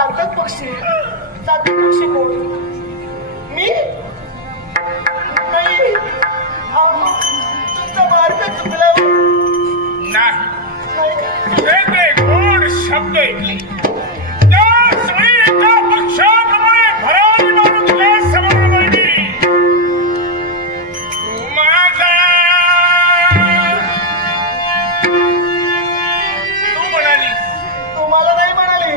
चालतात पक्षी कोण? मी नाही. तुमचा मार्ग चुकला नाही. वेगळे गोड शब्द ऐकले त्याच वेळी एका पक्षाप्रमाणे भरारी मारून तुला समोर मांडली. तू म्हणालीस. तू मला नाही म्हणाली.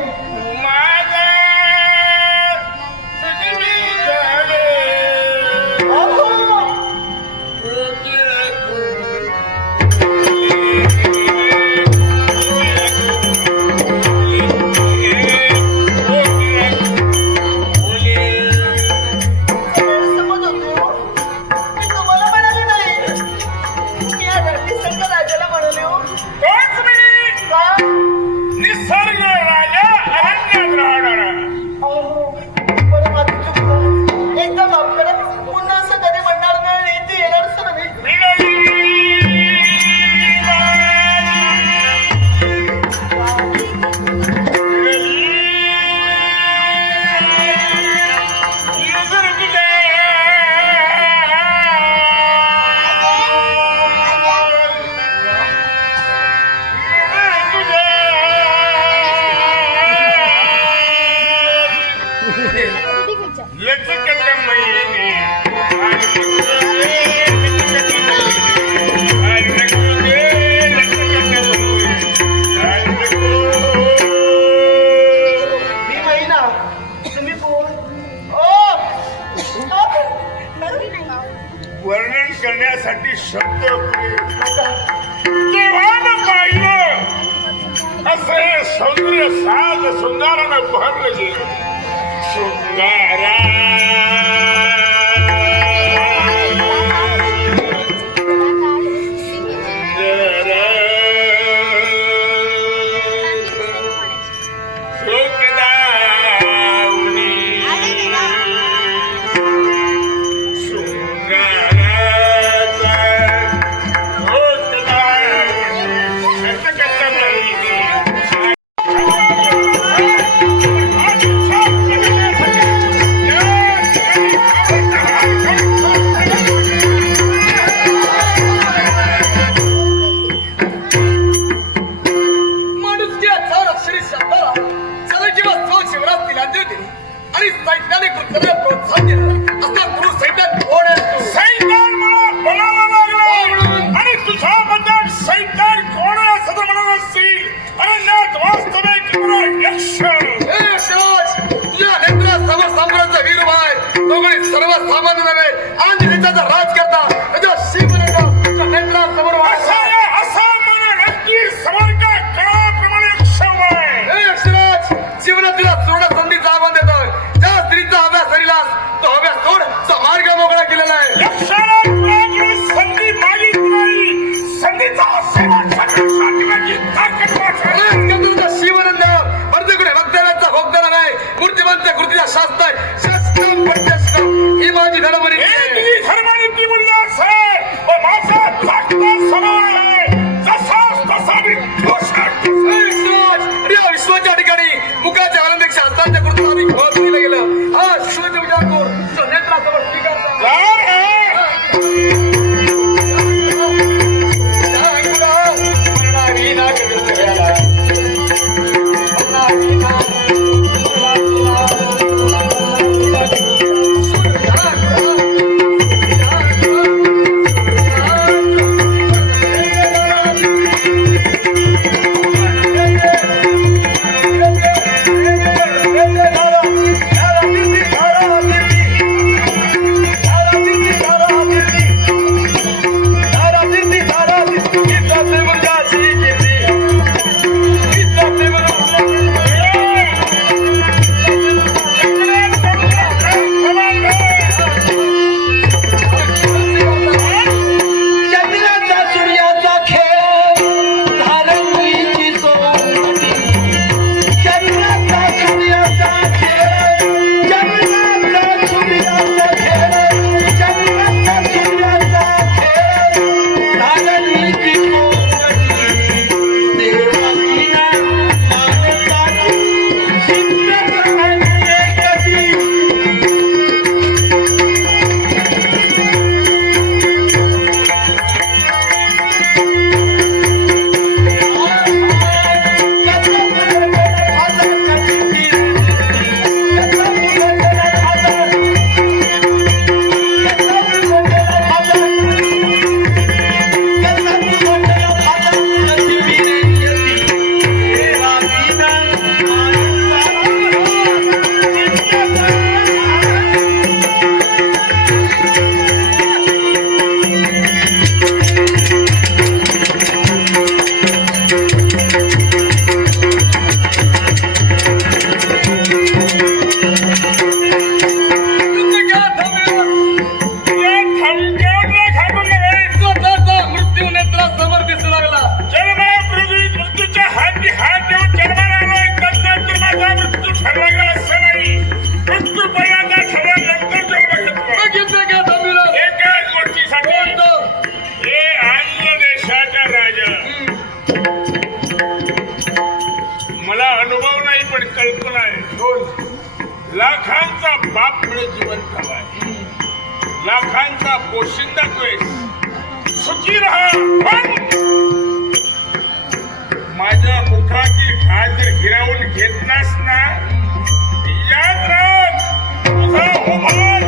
वर्णन करण्यासाठी शब्द केव्हा पाहिलं असे सौंदर्य साज सुंदरानं भरलं गेलं. सुंदरा जीवनातील सोडा संधीचा आव्हान देतोय. ज्या स्त्रीचा अभ्यास करीलास तो अभ्यास सोड, तो मार्ग मोकळा पण कल्पना आहे. लाखांचा बाप मिळे जिवंत हवाय. लाखांचा पोशिंदा तोय. सुखी राहा, पण माझ्या मुखातील घास जर हिरावून घेतलास ना, याद राख तुझा उभार